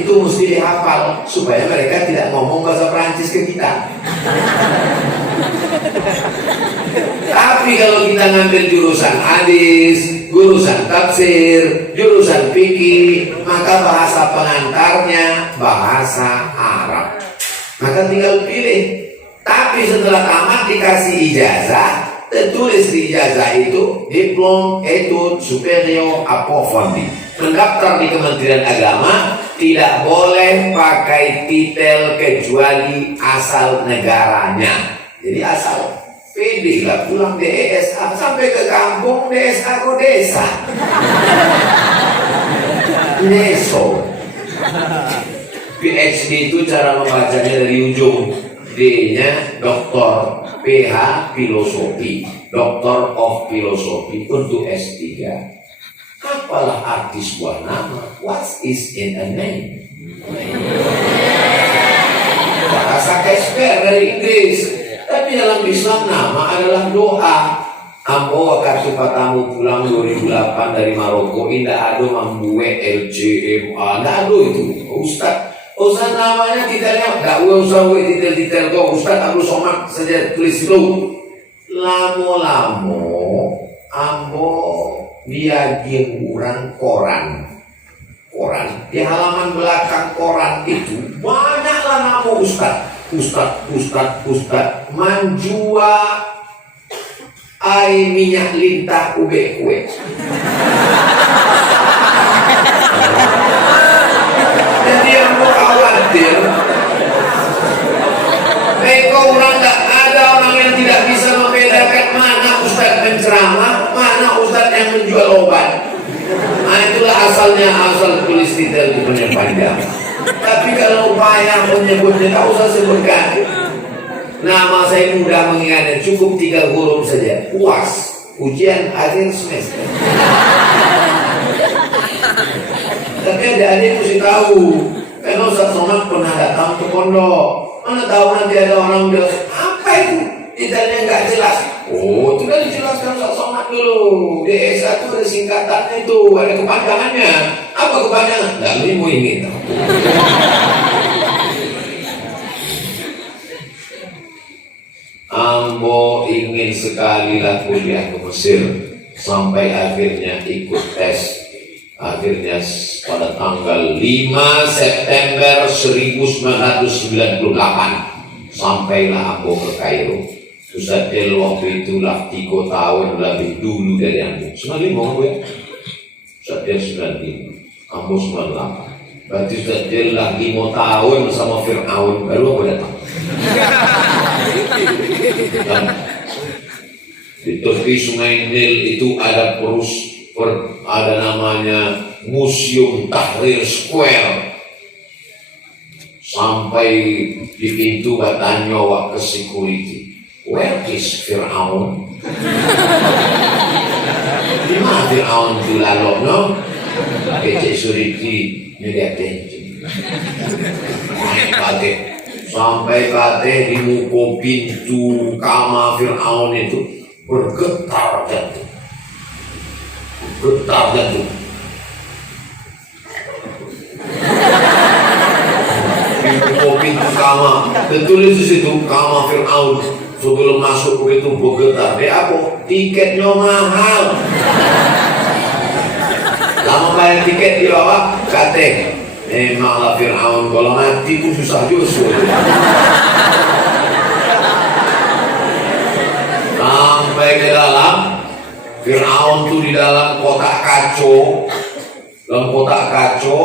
itu mesti dihafal supaya mereka tidak ngomong bahasa Perancis ke kita. Tapi kalau kita ngambil jurusan hadis, jurusan tafsir, jurusan fikih, maka bahasa pengantarnya bahasa Arab. Maka tinggal pilih. Tapi setelah tamat dikasih ijazah, tertulis di ijazah itu diplom etudes superior approfondi. Mendaftar di Kementerian Agama, tidak boleh pakai titel kecuali asal negaranya. Jadi asal PD lah, pulang DSA sampai ke kampung DSA kok desa. Deso. PhD itu cara membacanya dari ujung. D-nya doktor, PH filosofi, Doctor of Philosophy untuk S3. Apalah arti sebuah nama? What is in a name? Bahasa Shakespeare dari Inggris. Tapi dalam Islam nama adalah doa. Ambo waktu patamu pulang 2008 dari Maroko, indah ado membuat LCMA, nggak ado itu Ustaz namanya titelnya nggak usah titel kok Ustaz Abdul Somad saja tulis itu. Lamo ambo dia orang koran di halaman belakang koran itu banyaklah nama Ustaz manjua ai minyak lintah ube kue. Jadi yang mau khawatir, mereka orang tak ada orang yang tidak bisa membedakan mana ustaz penceramah, mana ustaz yang menjual obat. Nah itulah asal tulis titel itu punya panjang. Tapi kalau upaya menyebutnya tak usah sebutkan. Nama saya mudah mengingatnya, cukup 3 huruf saja. UAS, ujian akhir semester. Tapi adik-adik mesti tahu, karena Ustaz Somad pernah datang ke pondok. Mana tahu nanti ada orang bilang, apa itu? Titelnya nggak jelas. Oh, itu udah dijelaskan Ustaz Somad dulu. DSA itu ada singkatannya itu, ada kepanjangannya. Apa kepanjangan? Nggak mau ingin tahu. Ambo ingin sekali lah kuliah ke Mesir, sampai akhirnya ikut tes. Akhirnya pada tanggal 5 September 1998 sampailah Ambo ke Kairo. Ustaz Del waktu itulah 3 tahun lebih dulu dari Ambo. 95 Ambo ya? Ustaz Del 95, Ambo 98. Berarti Ustaz Del lah 5 tahun bersama Fir'aun baru Ambo datang. Di tepi Sungai Nil itu ada ada namanya Museum Tahrir Square. Sampai di pintu bertanya ke security, where is Fir'aun? Di mana Fir'aun itu lalu, no? Kecik security negatif. Sampai kate di muka pintu kamar Fir'aun itu bergetar jantung. Pintu kamar tertulis di situ kamar Fir'aun. Sebelum masuk begitu bergetar. Dia apa? Tiketnya mahal. Lama bayar tiket dia apa? Kate memanglah Fir'aun kalau mati itu susah justru. Sampai ke dalam Fir'aun tuh di dalam kotak kaco. Dalam kotak kaco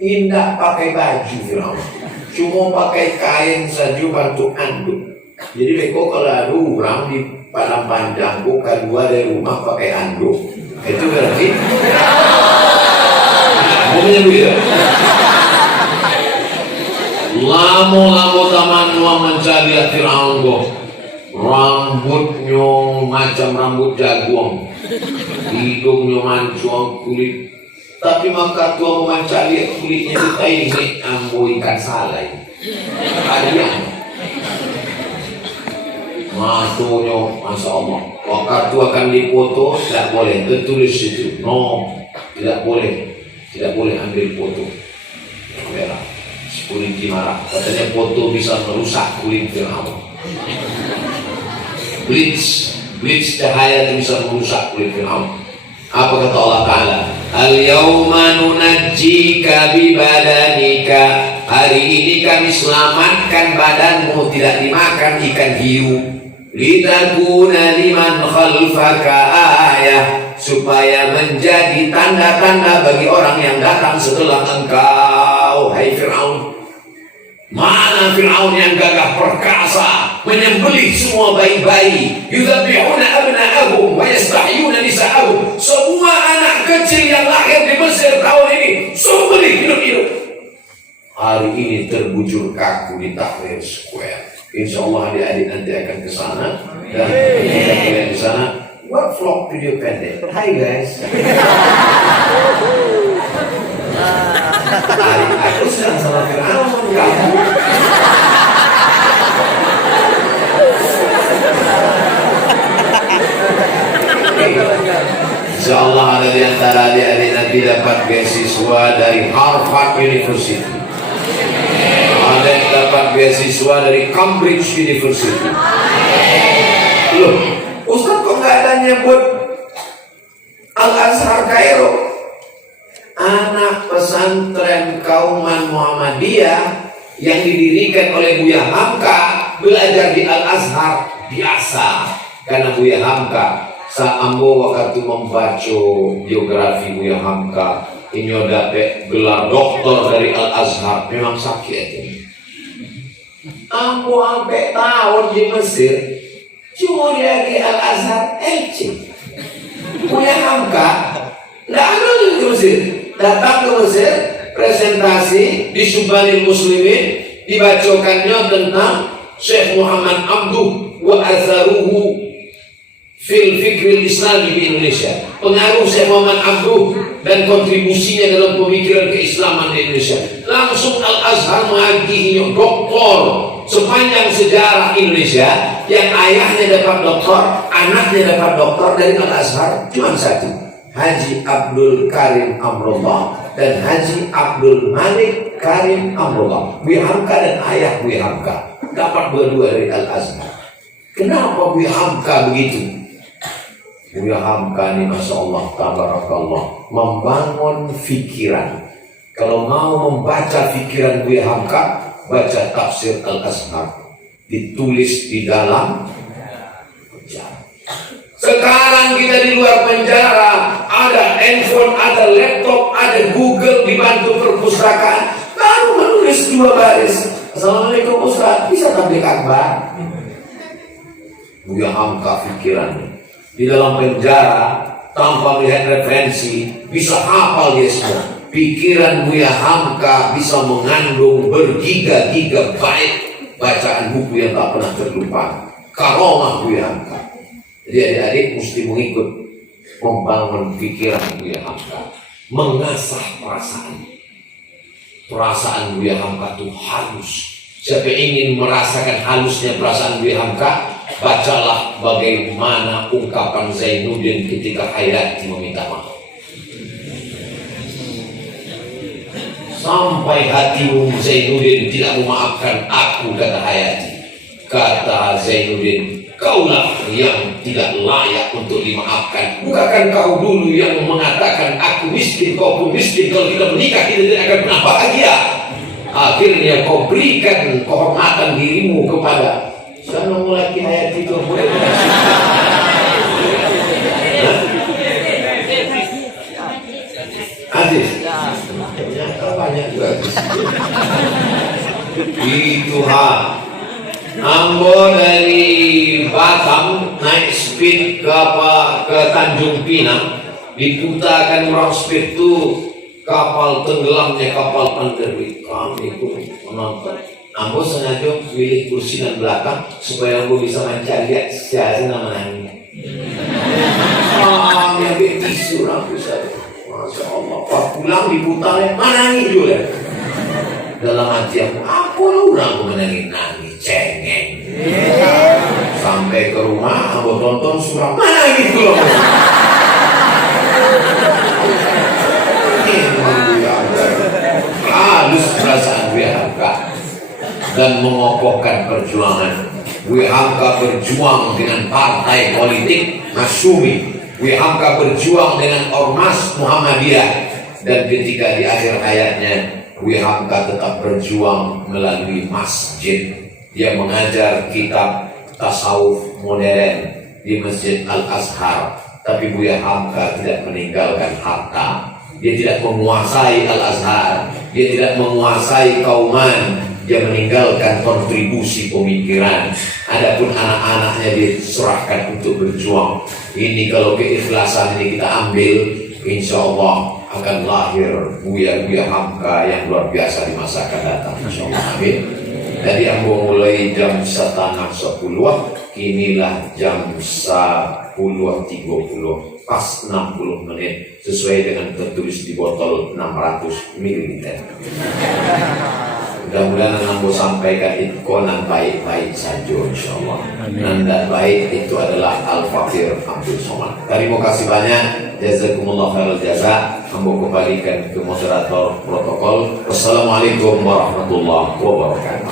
tidak pakai baju Fir'aun, cuma pakai kain saja bantu anduk. Jadi beko kalau ada orang di padang panjang bukan keluar dari rumah pakai anduk, itu berarti ngomongnya begitu. Lamo taman nuang mencari Fir'aun kok. Rambutnya macam rambut jagung, hidungnya mancung kulit. Tapi maka tua mencari kulitnya kita ini ambo ikan salai. Kalian matunya, masya Allah. Waktu akan dipoto tidak boleh tertulis itu. No, tidak boleh ambil foto. merah. 10 inci merah. Katanya foto bisa merusak kulit Fir'aun. Blitz cahaya itu bisa merusak kulit Fir'aun. Apa kata Allah Ta'ala? Al-yawma nunajjika bibadanika. Hari ini kami selamatkan badanmu, tidak dimakan ikan hiu. Litakuna liman khalfaka ayah, supaya menjadi tanda-tanda bagi orang yang datang setelah engkau. Hai Fir'aun, mana Fir'aun yang gagah perkasa, menyembelih semua bayi-bayi, yudzabihuna abna'ahum wa yastahyuna nisa'ahum. Semua anak kecil yang lahir di Mesir tahun ini sembelih hidup-hidup. Hari ini terbujur kaku di Tahrir Square. Insya Allah adik-adik nanti akan ke sana, dan ketika kalian di sana buat vlog video pendek. Hai guys. Aku sedang sama Fir'aun, kamu. Insya Allah ada di antara adik-adik nanti dapat beasiswa dari Harvard University. Ada yang dapat beasiswa dari Cambridge University. Loh, Ustaz kok nggak ada nyebut Al-Azhar Kairo? Anak pesantren Kauman Muhammadiyah yang didirikan oleh Buya Hamka belajar di Al-Azhar biasa. Karena Buya Hamka saat ambo waktu membaca biografi Buya Hamka, ini dapat gelar doktor dari Al-Azhar, memang sakit. Ambo sampai tahun di Mesir cuma dia di Al-Azhar LC. Buya Hamka nggak ada di Mesir. Datang ke Mesir, presentasi di Subhanil Muslimin, dibacakannya tentang Syekh Muhammad Abduh wa atharuhu fil fikril islami di Indonesia. Pengaruh Syekh Muhammad Abduh dan kontribusinya dalam pemikiran keislaman di Indonesia. Langsung Al-Azhar mengagihinya doktor sepanjang sejarah Indonesia. Yang ayahnya dapat doktor, anaknya dapat doktor dari Al-Azhar cuma satu, Haji Abdul Karim Amrullah dan Haji Abdul Malik Karim Amrullah. Buya Hamka dan ayah Buya Hamka dapat dua-dua dari Al-Azhar. Kenapa Buya Hamka begitu? Buya Hamka ini Masya Allah, tabarakallah, membangun fikiran. Kalau mau membaca fikiran Buya Hamka, baca tafsir Al-Azhar, ditulis di dalam penjara. Sekarang kita di luar penjara, ada handphone, ada laptop, ada Google, dibantu perpustakaan, baru menulis 2 baris. Assalamualaikum Ustaz, bisa tablik akbar? Buya Hamka pikirannya di dalam penjara tanpa melihat referensi bisa hafal dia semua. Pikiran Buya Hamka bisa mengandung bergiga-giga baik bacaan buku yang tak pernah terlupakan. Karomah Buya Hamka. Jadi adik-adik mesti mengikut membangun pikiran Buya Hamka, mengasah perasaan. Perasaan Buya Hamka itu halus. Siapa ingin merasakan halusnya perasaan Buya Hamka, bacalah bagaimana ungkapan Zainuddin ketika Hayati meminta maaf. Sampai hatimu Zainuddin tidak memaafkan aku, kata Hayati. Kata Zainuddin, kaulah yang tidak layak untuk dimaafkan. Bukankah kau dulu yang mengatakan aku miskin, kau pun miskin, kalau kita menikah kita tidak akan pernah bahagia. Akhirnya kau berikan kehormatan dirimu kepada siapa lagi Hayati itu boleh. Aziz, ternyata banyak juga. Itu Ambo dari Batam naik speed ke Tanjung Pinang, diputakan orang speed itu kapal tenggelamnya kapal Panterwi. Kami pun menonton. Ambo sengaja pilih kursi dan belakang supaya Ambo bisa mencari siapa namanya. Kami ambil tisu aku saja. Masya Allah. Pas pulang diputarnya mana ini juga. Dalam hati aku orang menangis cengeng. Sampai ke rumah aku tonton surah mana gitu loh. Halus dan mengokohkan perjuangan. Buya Hamka berjuang dengan partai politik Masyumi. Buya Hamka berjuang dengan Ormas Muhammadiyah, dan ketika di akhir hayatnya Buya Hamka tetap berjuang melalui masjid. Dia mengajar kitab tasawuf modern di Masjid Al-Azhar. Tapi Buya Hamka tidak meninggalkan harta. Dia tidak menguasai Al-Azhar, dia tidak menguasai Kauman. Dia meninggalkan kontribusi pemikiran. Adapun anak-anaknya diserahkan untuk berjuang. Ini kalau keikhlasan ini kita ambil, insya Allah akan lahir Buya Hamka yang luar biasa di masa akan datang. Insya Allah, amin. Tadi ambo mulai jam 9:30, kinilah jam 10:30, pas 60 menit sesuai dengan tertulis di botol 600 ml. Mudah-mudahan ambo sampaikan itu konan baik-baik saja, insya Allah. Nanda baik itu adalah Al-Fakir Abdul Somad. Terima kasih banyak. Jazakumullah khairal jaza. Ambo kembalikan ke moderator protokol. Wassalamualaikum warahmatullahi wabarakatuh.